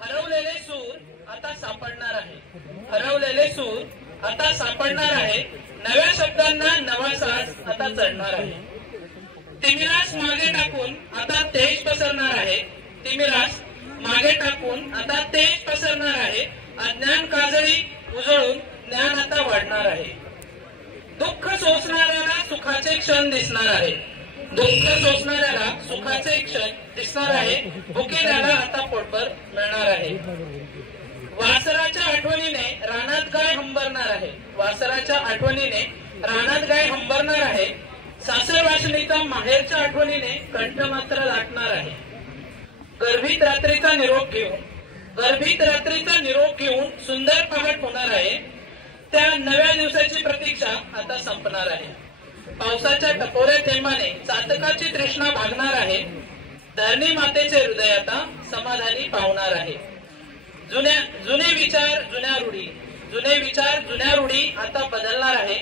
हरवलेले सूर आता सापडणार आहे. हरवलेले सूर आता सापडणार आहे. नव्या शब्दांना नवा साज आता चढणार आहे. तिमिरास मागे टाकून आता तेज पसरणार आहे. तिमिरास मागे टाकून आता तेज पसरणार आहे. अज्ञान काजळी उजळून ज्ञान आता वाढणार आहे. दुःख सोसणाऱ्याला सुखाचे क्षण दिसणार आहे. दुःख सोसणाऱ्याला सुखाचे क्षण दिसणार आहे. भुकेल्याला आता पोटभर मिळणार आहे. वासराच्या आठवणीने रानात गाय हंबरणार आहे. वासराच्या आठवणीने रानात गाय हंबरणार आहे. सासर वासनीचा माहेरच्या आठवणीने कंठ मात्र लाटणार आहे. गर्भित रात्रीचा निरोप घेऊन सुंदर पहाट होणार आहे. त्या नव्या दिवसाची प्रतीक्षा आता संपणार आहे. पावसाच्या टपोऱ्या थेंबाने चातकाची तृष्णा भागणार आहे. धरणी मातेचे हृदय आता समाधानी पावणार आहे. जुने विचार जुन्या रूढी आता बदलणार आहे.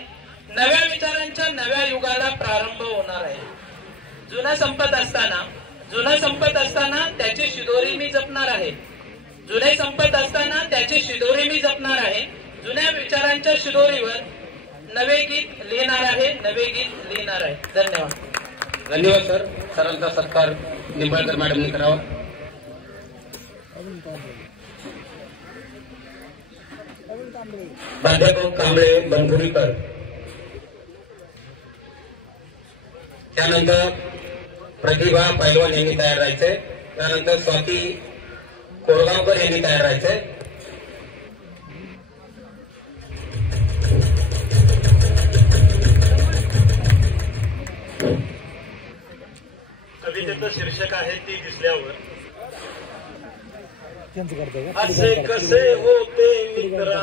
नव्या विचारांच्या नव्या युगाला प्रारंभ होणार आहे. जुनं संपत असताना त्याची शिदोरी मी जपणार आहे. जुने संपत असताना त्याची शिदोरी मी जपणार आहे. जुन्या विचारांच्या शिदोरीवर नवे गीत लिहिणार आहे. धन्यवाद. धन्यवाद सर. सरांचा सत्कार निंबाळकर मॅडमने करावा. प्राध्यापक कांबळे बनपुरीकर, त्यानंतर प्रतिभा पैलवान यांनी तयार राहायचे. त्यानंतर स्वाती कोरगावकर यांनी तयार राहायचे. कवितेचं शीर्षक आहे ती दिसल्यावर. असे कसे होते मित्रा